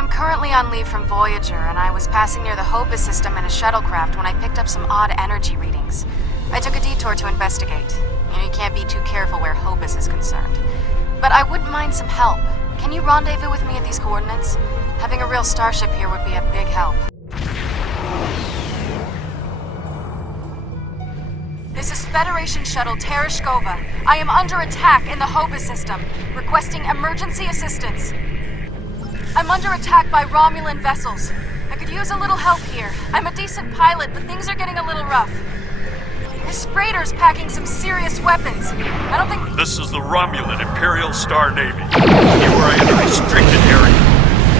I'm currently on leave from Voyager, and I was passing near the Hobus system in a shuttlecraft when I picked up some odd energy readings. I took a detour to investigate. You can't be too careful where Hobus is concerned. But I wouldn't mind some help. Can you rendezvous with me at these coordinates? Having a real starship here would be a big help. This is Federation Shuttle Tereshkova. I am under attack in the Hobus system, requesting emergency assistance. I'm under attack by Romulan vessels. I could use a little help here. I'm a decent pilot, but things are getting a little rough. This freighter's packing some serious weapons. I don't think... This is the Romulan Imperial Star Navy. You are in a restricted area.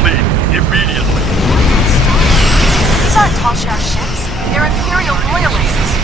Leave immediately. These aren't Talshar ships. They're Imperial loyalists.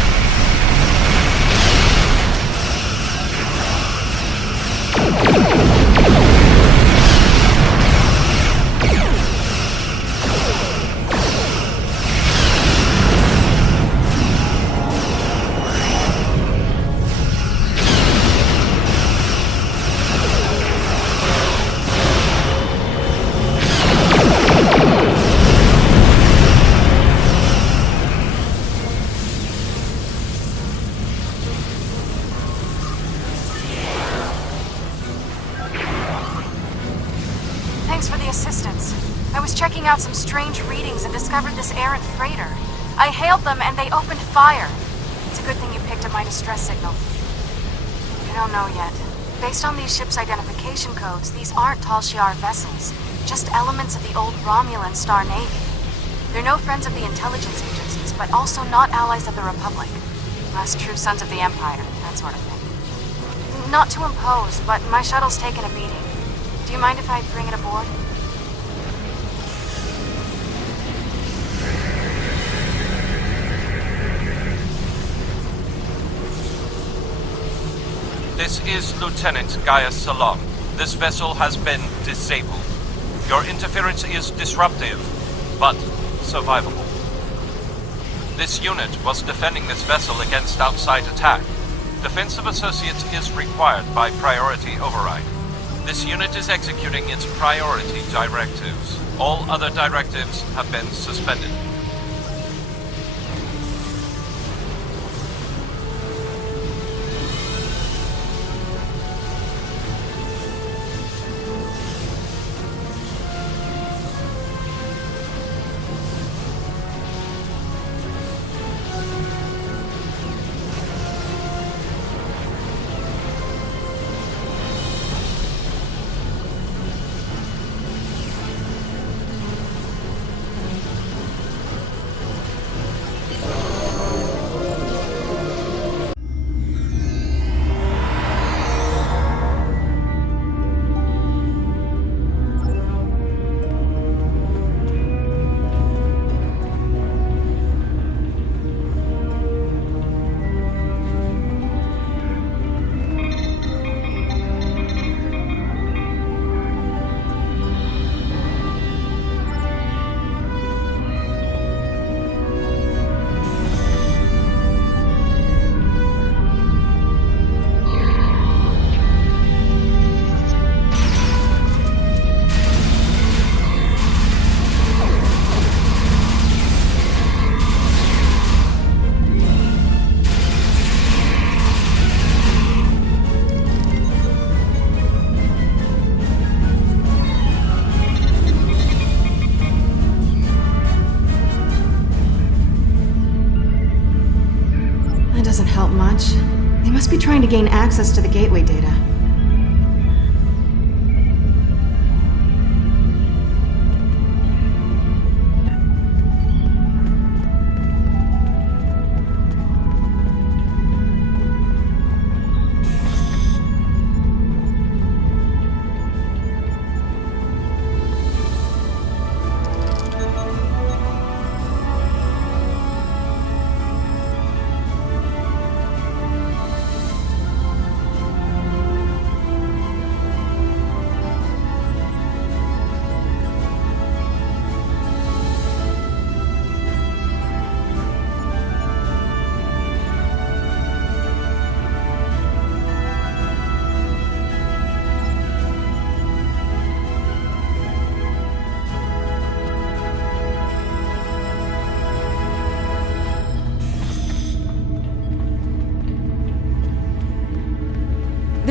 Thanks for the assistance. I was checking out some strange readings and discovered this errant freighter. I hailed them and they opened fire. It's a good thing you picked up my distress signal. I don't know yet. Based on these ships' identification codes, these aren't Talshar vessels, just elements of the old Romulan Star Navy. They're no friends of the intelligence agencies, but also not allies of the Republic. Last true sons of the Empire, that sort of thing. Not to impose, but my shuttle's taken a beating. Do you mind if I bring it aboard? This is Lieutenant Gaia Salam. This vessel has been disabled. Your interference is disruptive, but survivable. This unit was defending this vessel against outside attack. Defense of Associates is required by priority override. This unit is executing its priority directives. All other directives have been suspended. Doesn't help much. They must be trying to gain access to the gateway data.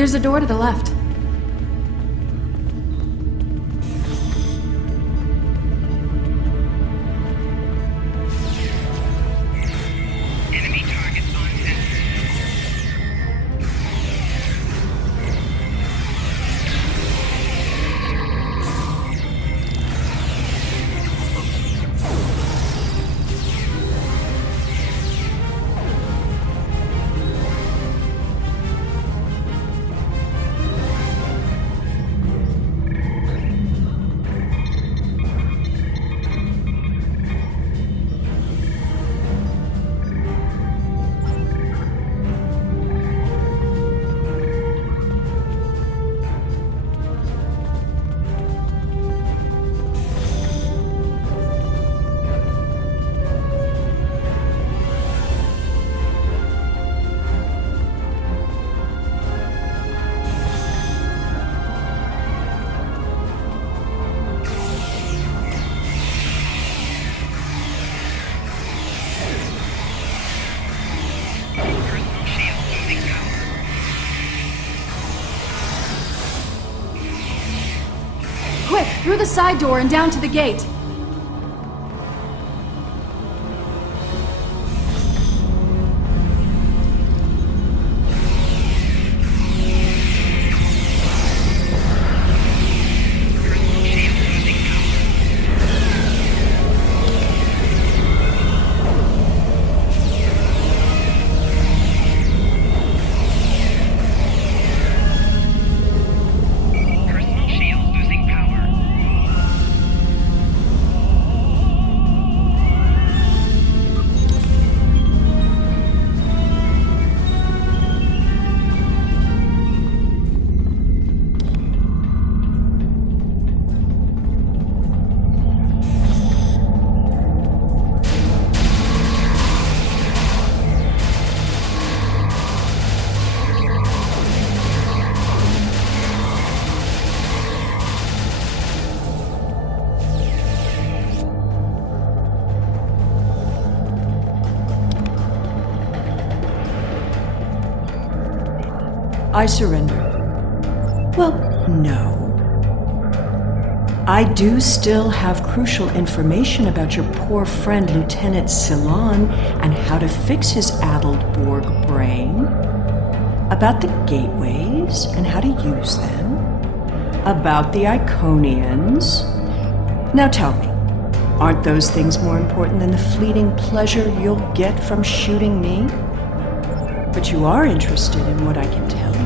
There's a door to the left. Enemy targets on sensor. Personal shield losing power. Quick, through the side door and down to the gate. Personal shield losing power. Personal shield losing power. I surrender. Well, no. I do still have crucial information about your poor friend Lieutenant Ceylon and how to fix his addled Borg brain. About the gateways and how to use them. About the Iconians. Now tell me, aren't those things more important than the fleeting pleasure you'll get from shooting me? But you are interested in what I can tell you.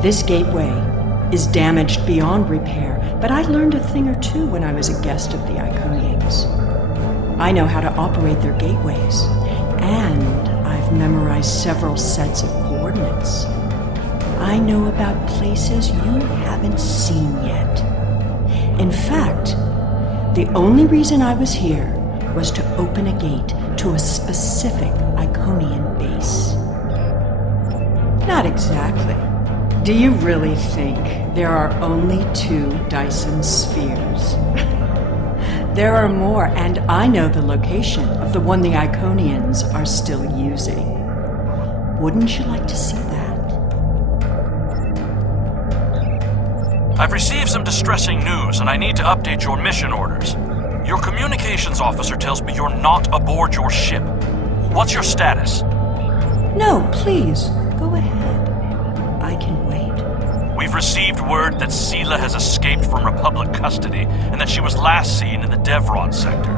This gateway is damaged beyond repair, but I learned a thing or two when I was a guest of the Iconians. I know how to operate their gateways, and I've memorized several sets of coordinates. I know about places you haven't seen yet. In fact, the only reason I was here was to open a gate to a specific Iconian base. Not exactly. Do you really think there are only 2 Dyson spheres? There are more, and I know the location of the one the Iconians are still using. Wouldn't you like to see that? I've received some distressing news, and I need to update your mission orders. Your communications officer tells me you're not aboard your ship. What's your status? No, please, go ahead. I can wait. We've received word that Sela has escaped from Republic custody and that she was last seen in the Devron sector.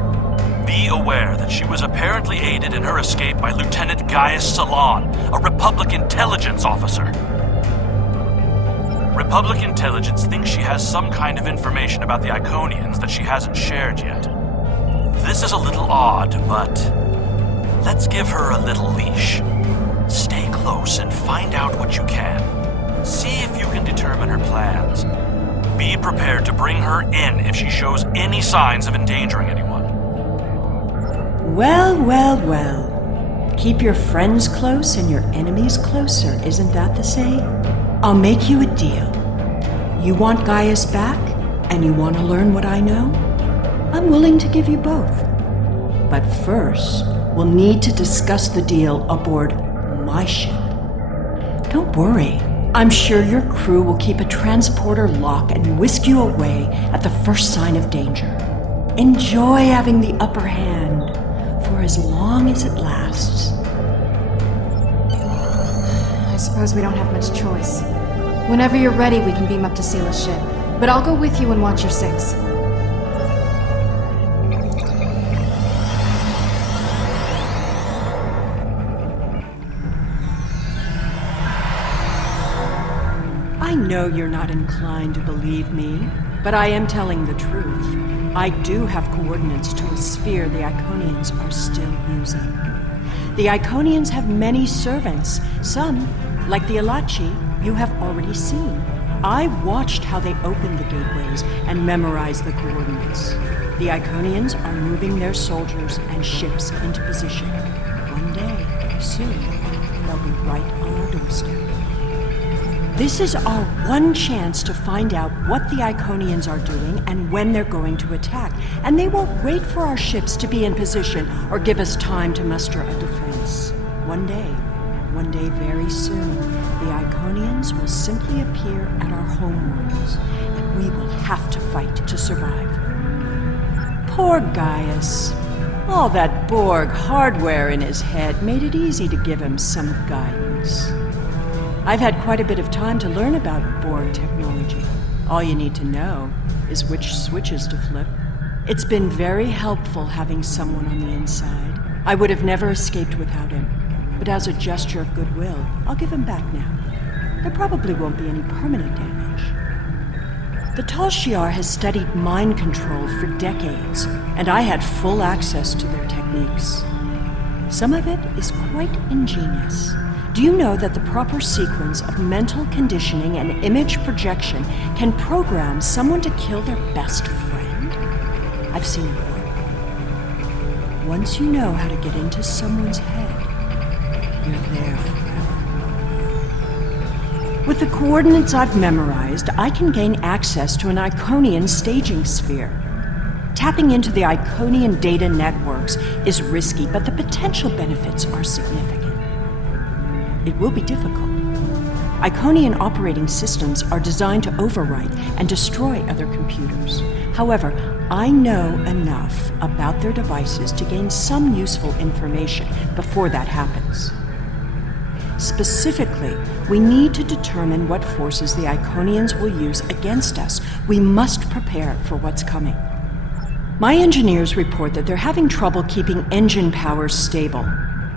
Be aware that she was apparently aided in her escape by Lieutenant Gaius Ceylon, a Republic intelligence officer. Republic intelligence thinks she has some kind of information about the Iconians that she hasn't shared yet. This is a little odd, but let's give her a little leash. Stay close and find out what you can. See if you can determine her plans. Be prepared to bring her in if she shows any signs of endangering anyone. Well, well, well. Keep your friends close and your enemies closer, isn't that the saying? I'll make you a deal. You want Gaius back, and you want to learn what I know? I'm willing to give you both. But first, we'll need to discuss the deal aboard my ship. Don't worry. I'm sure your crew will keep a transporter lock and whisk you away at the first sign of danger. Enjoy having the upper hand for as long as it lasts. I suppose we don't have much choice. Whenever you're ready, we can beam up to seal a ship. But I'll go with you and watch your six. I know you're not inclined to believe me, but I am telling the truth. I do have coordinates to a sphere the Iconians are still using. The Iconians have many servants. Some, like the Alachi, you have already seen. I watched how they opened the gateways and memorized the coordinates. The Iconians are moving their soldiers and ships into position. One day, soon, they'll be right on our doorstep. This is our one chance to find out what the Iconians are doing and when they're going to attack. And they won't wait for our ships to be in position or give us time to muster a defense. One day very soon, the Iconians will simply appear at our homeworlds, and we will have to fight to survive. Poor Gaius. All that Borg hardware in his head made it easy to give him some guidance. I've had quite a bit of time to learn about Borg technology. All you need to know is which switches to flip. It's been very helpful having someone on the inside. I would have never escaped without him. But as a gesture of goodwill, I'll give him back now. There probably won't be any permanent damage. The Tal Shiar has studied mind control for decades, and I had full access to their techniques. Some of it is quite ingenious. Do you know that the proper sequence of mental conditioning and image projection can program someone to kill their best friend? I've seen it work. Once you know how to get into someone's head, you're there forever. With the coordinates I've memorized, I can gain access to an Iconian staging sphere. Tapping into the Iconian data networks is risky, but the potential benefits are significant. It will be difficult. Iconian operating systems are designed to overwrite and destroy other computers. However, I know enough about their devices to gain some useful information before that happens. Specifically, we need to determine what forces the Iconians will use against us. We must prepare for what's coming. My engineers report that they're having trouble keeping engine power stable.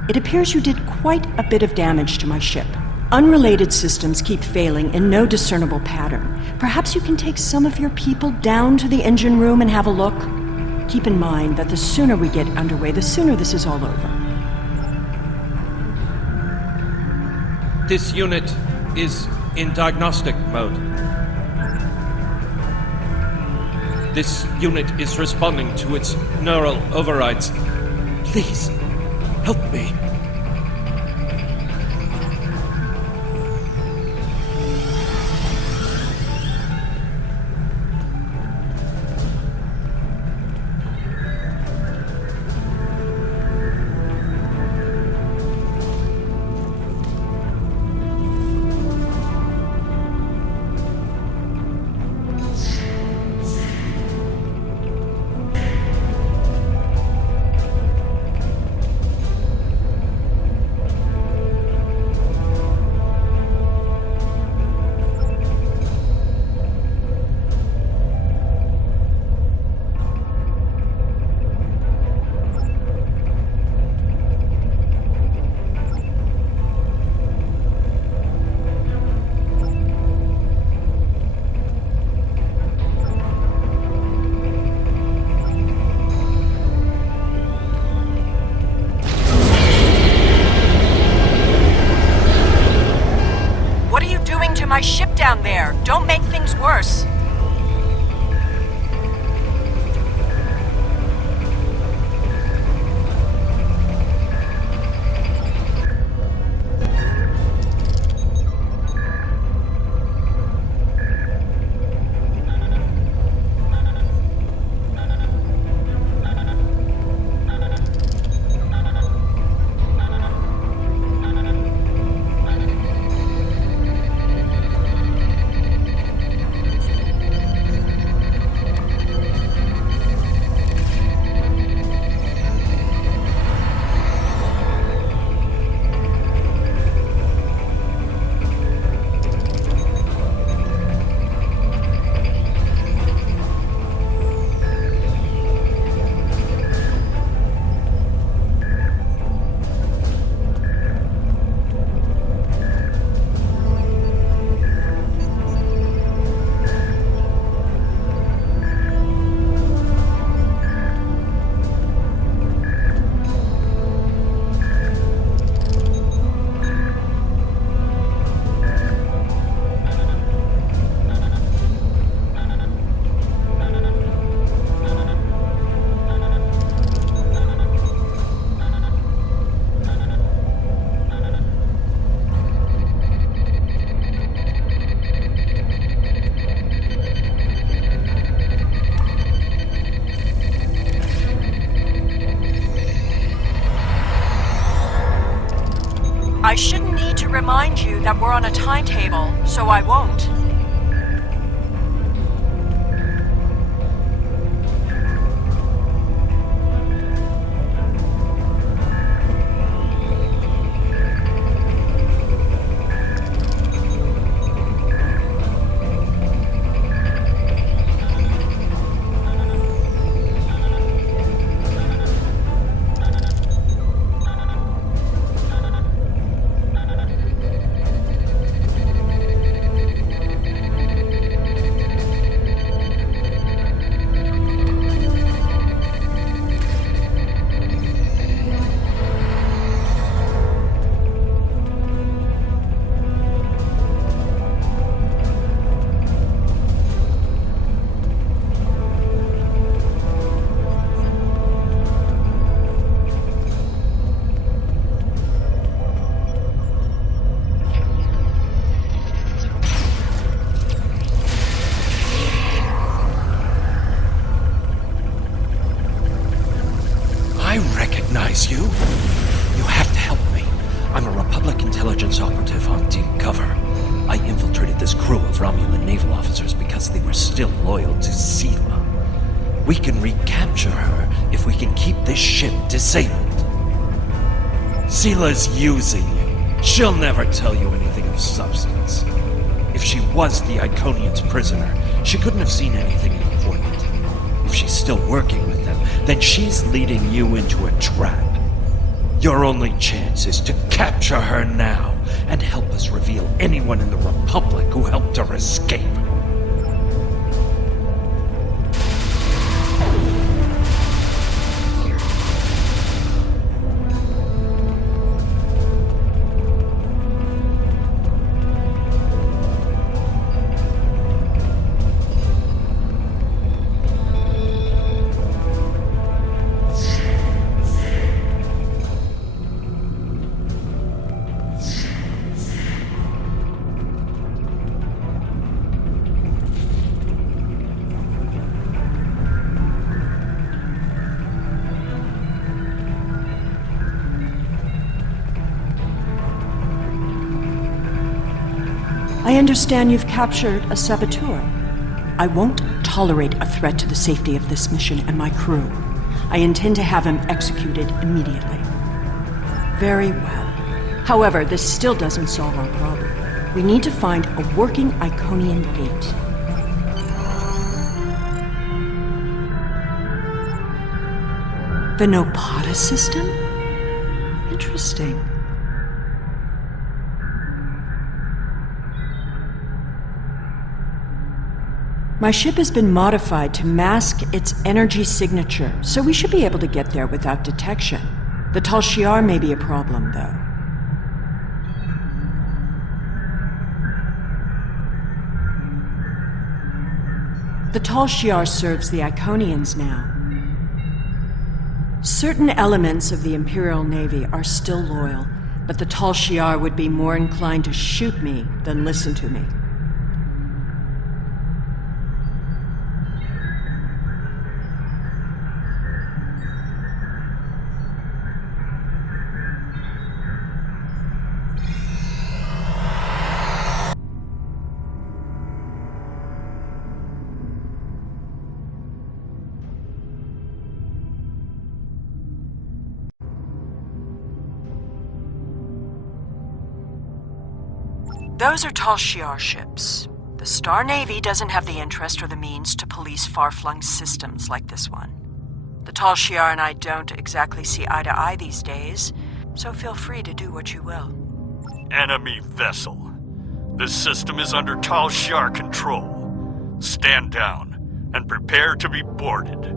It appears you did quite a bit of damage to my ship. Unrelated systems keep failing in no discernible pattern. Perhaps you can take some of your people down to the engine room and have a look? Keep in mind that the sooner we get underway, the sooner this is all over. This unit is in diagnostic mode. This unit is responding to its neural overrides. Please, help me. I shouldn't need to remind you that we're on a timetable, so I won't. You? You have to help me. I'm a Republic intelligence operative on deep cover. I infiltrated this crew of Romulan naval officers because they were still loyal to Sela. We can recapture her if we can keep this ship disabled. Sela's using you. She'll never tell you anything of substance. If she was the Iconian's prisoner, she couldn't have seen anything important. If she's still working with them, then she's leading you into a trap. Your only chance is to capture her now and help us reveal anyone in the Republic who helped her escape. I understand you've captured a saboteur. I won't tolerate a threat to the safety of this mission and my crew. I intend to have him executed immediately. Very well. However, this still doesn't solve our problem. We need to find a working Iconian gate. The Nopata system? Interesting. My ship has been modified to mask its energy signature, so we should be able to get there without detection. The Tal Shiar may be a problem, though. The Tal Shiar serves the Iconians now. Certain elements of the Imperial Navy are still loyal, but the Tal Shiar would be more inclined to shoot me than listen to me. Those are Tal Shiar ships. The Star Navy doesn't have the interest or the means to police far-flung systems like this one. The Tal Shiar and I don't exactly see eye to eye these days, so feel free to do what you will. Enemy vessel. This system is under Tal Shiar control. Stand down and prepare to be boarded.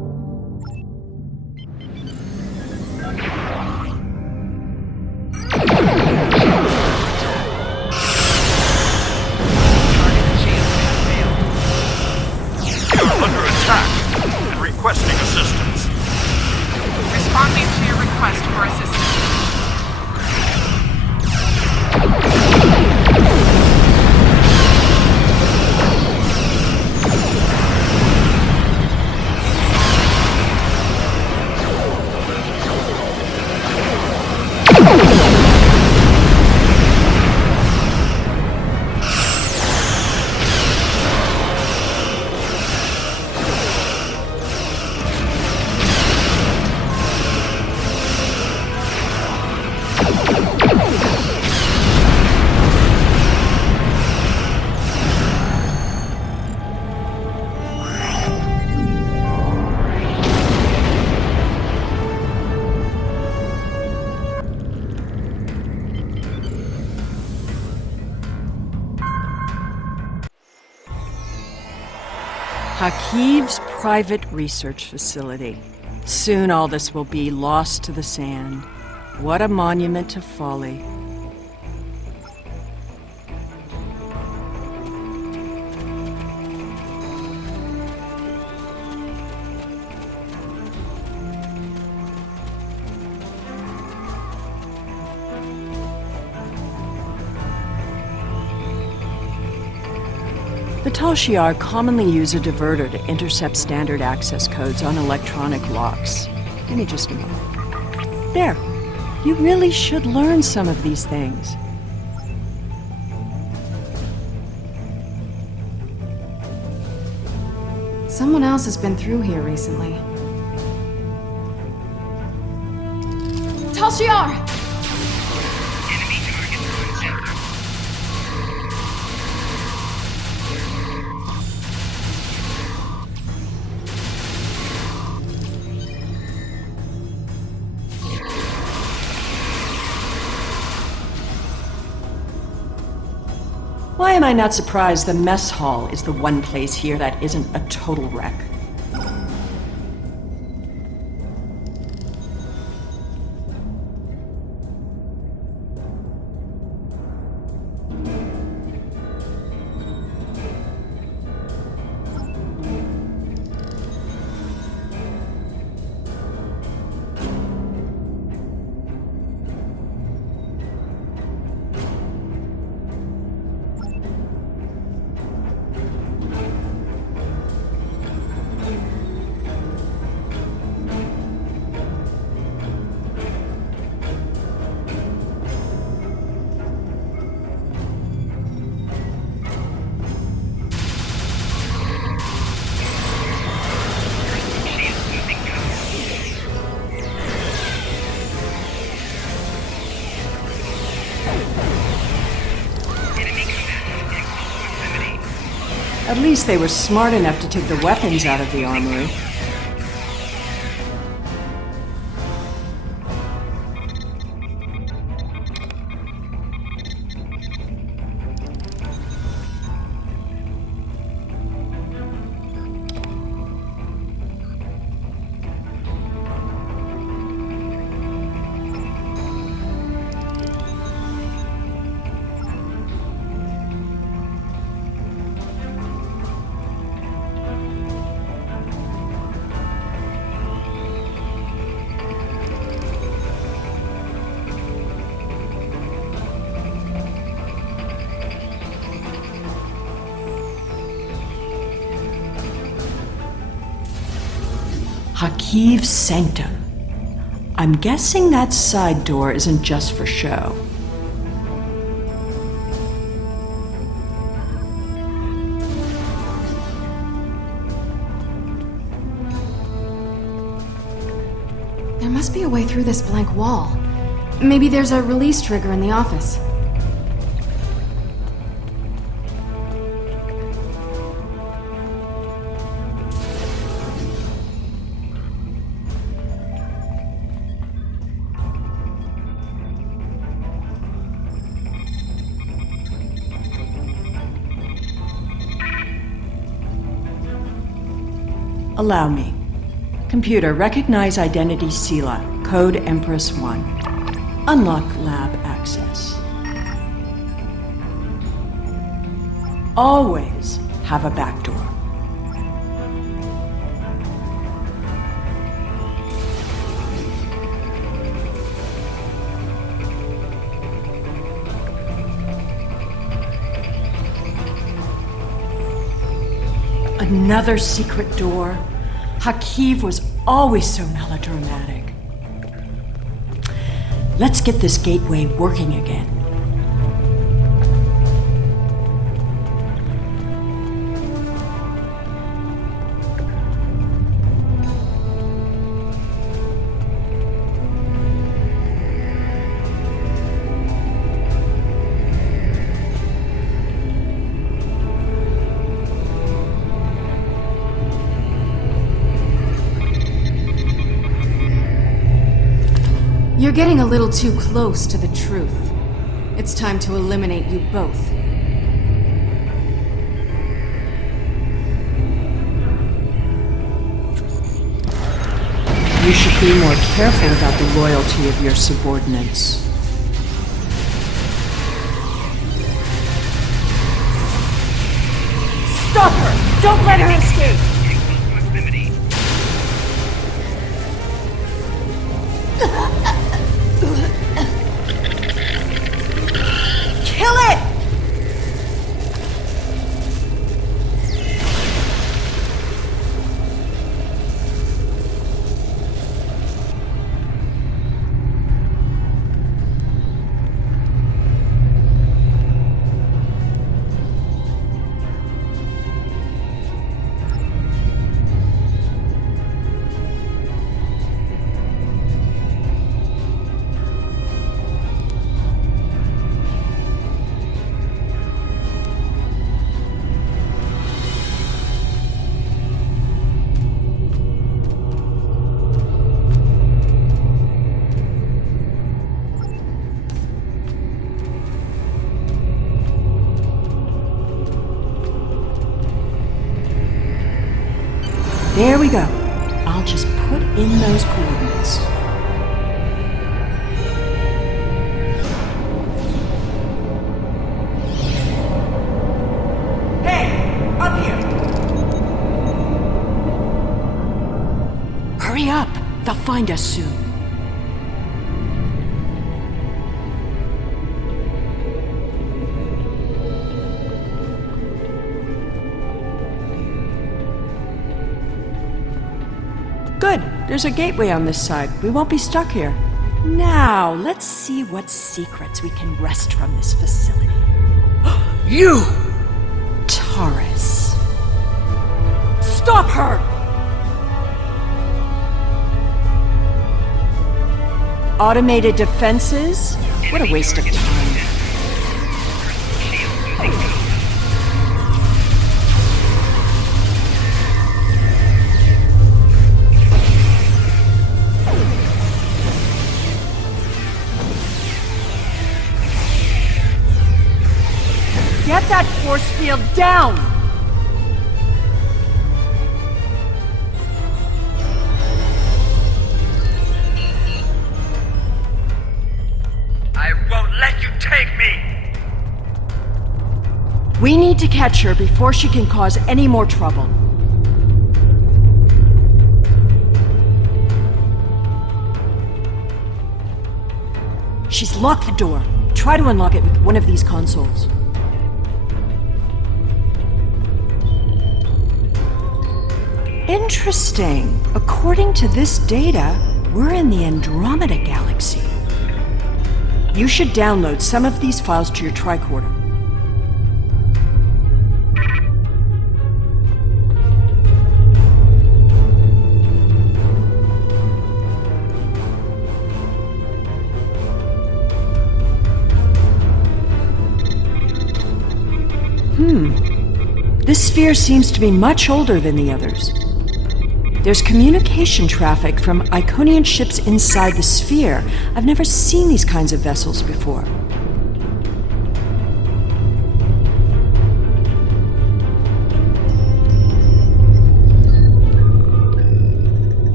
Requesting assistance. Responding to your request for assistance. Hakiv's private research facility. Soon all this will be lost to the sand. What a monument to folly. The Tal Shiar commonly use a diverter to intercept standard access codes on electronic locks. Give me just a moment. There. You really should learn some of these things. Someone else has been through here recently. Tal Shiar! Enemy target on center. Why am I not surprised the mess hall is the one place here that isn't a total wreck? At least they were smart enough to take the weapons out of the armory. Hakiv's sanctum. I'm guessing that side door isn't just for show. There must be a way through this blank wall. Maybe there's a release trigger in the office. Allow me. Computer, recognize identity Sela, code Empress 1. Unlock lab access. Always have a backdoor. Another secret door. Hakiv was always so melodramatic. Let's get this gateway working again. You're getting a little too close to the truth. It's time to eliminate you both. You should be more careful about the loyalty of your subordinates. Stop her! Don't let her escape! Proximity. Kill it! There we go. I'll just put in those coordinates. Hey! Up here! Hurry up! They'll find us soon. Good. There's a gateway on this side. We won't be stuck here. Now, let's see what secrets we can wrest from this facility. You! Taurus. Stop her! Automated defenses? What a waste of time. Shield losing power. Get that force field down! I won't let you take me! We need to catch her before she can cause any more trouble. She's locked the door. Try to unlock it with one of these consoles. Interesting. According to this data, we're in the Andromeda Galaxy. You should download some of these files to your tricorder. This sphere seems to be much older than the others. There's communication traffic from Iconian ships inside the sphere. I've never seen these kinds of vessels before.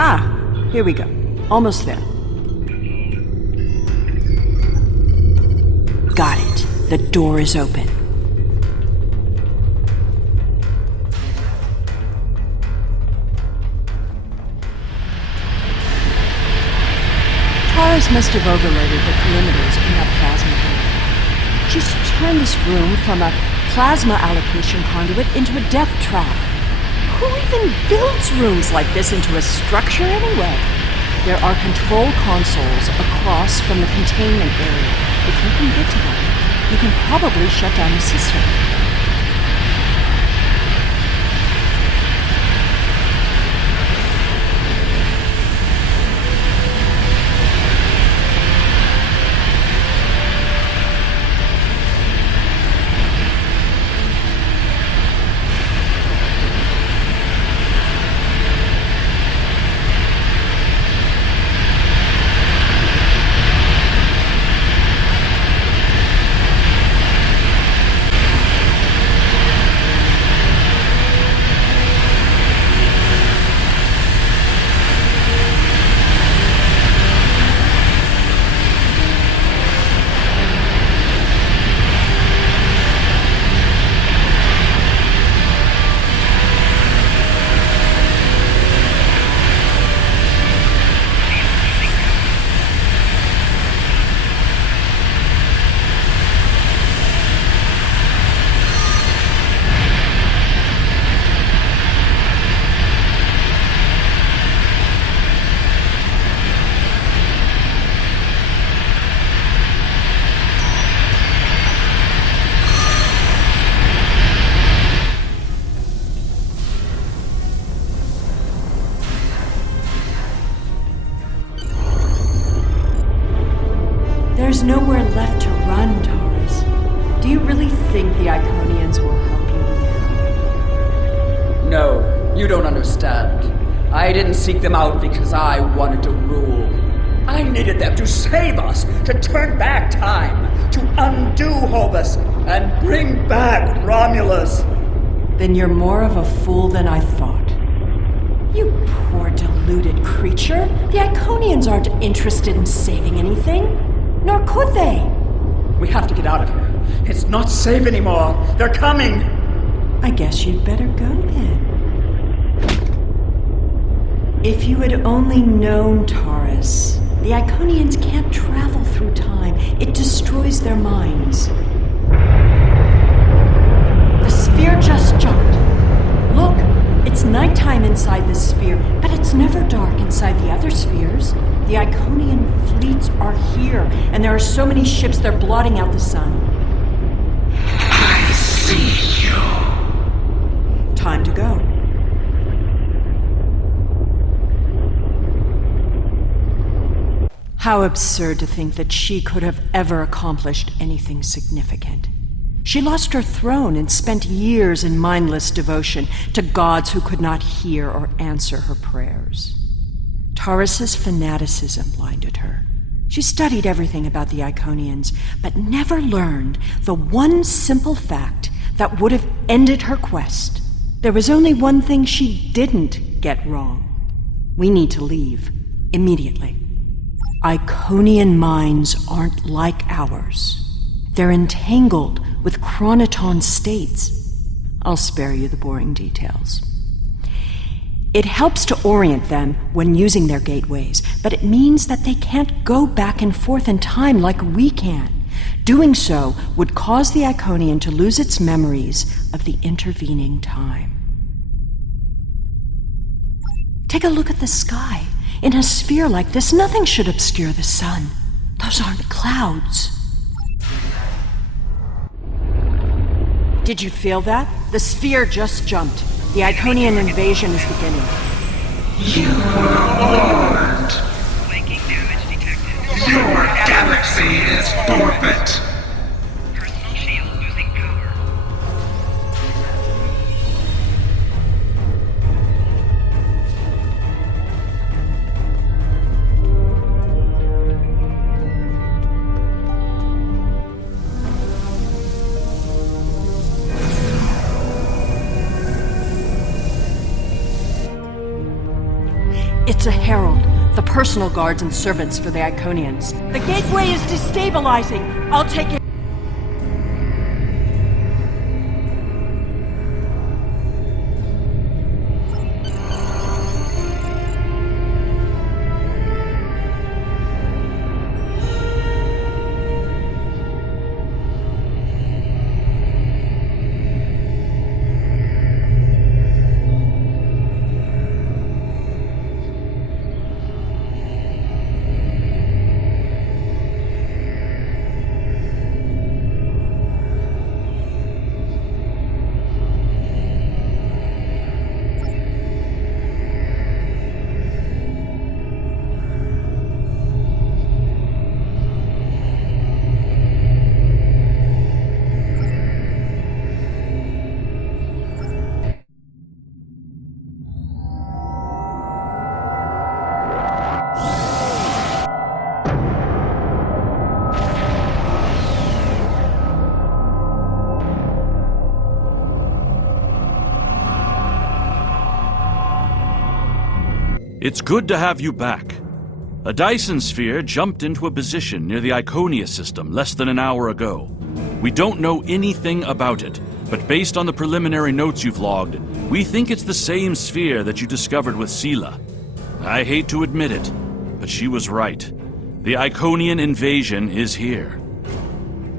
Ah, here we go. Almost there. Got it. The door is open. Taurus must have overloaded the perimeters in that plasma room. She's turned this room from a plasma allocation conduit into a death trap. Who even builds rooms like this into a structure anyway? There are control consoles across from the containment area. If you can get to them, you can probably shut down the system. There's nowhere left to run, Taurus. Do you really think the Iconians will help you now? No, you don't understand. I didn't seek them out because I wanted to rule. I needed them to save us, to turn back time, to undo Hobus, and bring back Romulus. Then you're more of a fool than I thought. You poor deluded creature. The Iconians aren't interested in saving anything. Nor could they. We have to get out of here. It's not safe anymore. They're coming. I guess you'd better go then. If you had only known, Taurus, the Iconians can't travel through time. It destroys their minds. The sphere just jumped. Look, it's nighttime inside this sphere, but it's never dark inside the other spheres. The Iconian fleets are here, and there are so many ships they're blotting out the sun. I see you. Time to go. How absurd to think that she could have ever accomplished anything significant. She lost her throne and spent years in mindless devotion to gods who could not hear or answer her prayers. Taurus's fanaticism blinded her. She studied everything about the Iconians, but never learned the one simple fact that would have ended her quest. There was only one thing she didn't get wrong. We need to leave, immediately. Iconian minds aren't like ours. They're entangled with chronoton states. I'll spare you the boring details. It helps to orient them when using their gateways, but it means that they can't go back and forth in time like we can. Doing so would cause the Iconian to lose its memories of the intervening time. Take a look at the sky. In a sphere like this, nothing should obscure the sun. Those aren't clouds. Did you feel that? The sphere just jumped. The Iconian invasion is beginning. You were warned. Flanking damage detected. Your galaxy is forfeit. Personal shield losing power. It's a herald, the personal guards and servants for the Iconians. The gateway is destabilizing. I'll take it. It's good to have you back. A Dyson sphere jumped into a position near the Iconia system less than an hour ago. We don't know anything about it, but based on the preliminary notes you've logged, we think it's the same sphere that you discovered with Sela. I hate to admit it, but she was right. The Iconian invasion is here.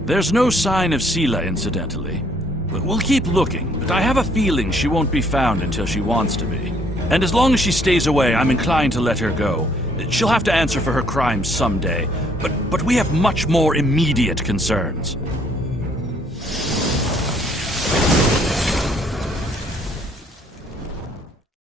There's no sign of Sela, incidentally. We'll keep looking, but I have a feeling she won't be found until she wants to be. And as long as she stays away, I'm inclined to let her go. She'll have to answer for her crimes someday, but we have much more immediate concerns.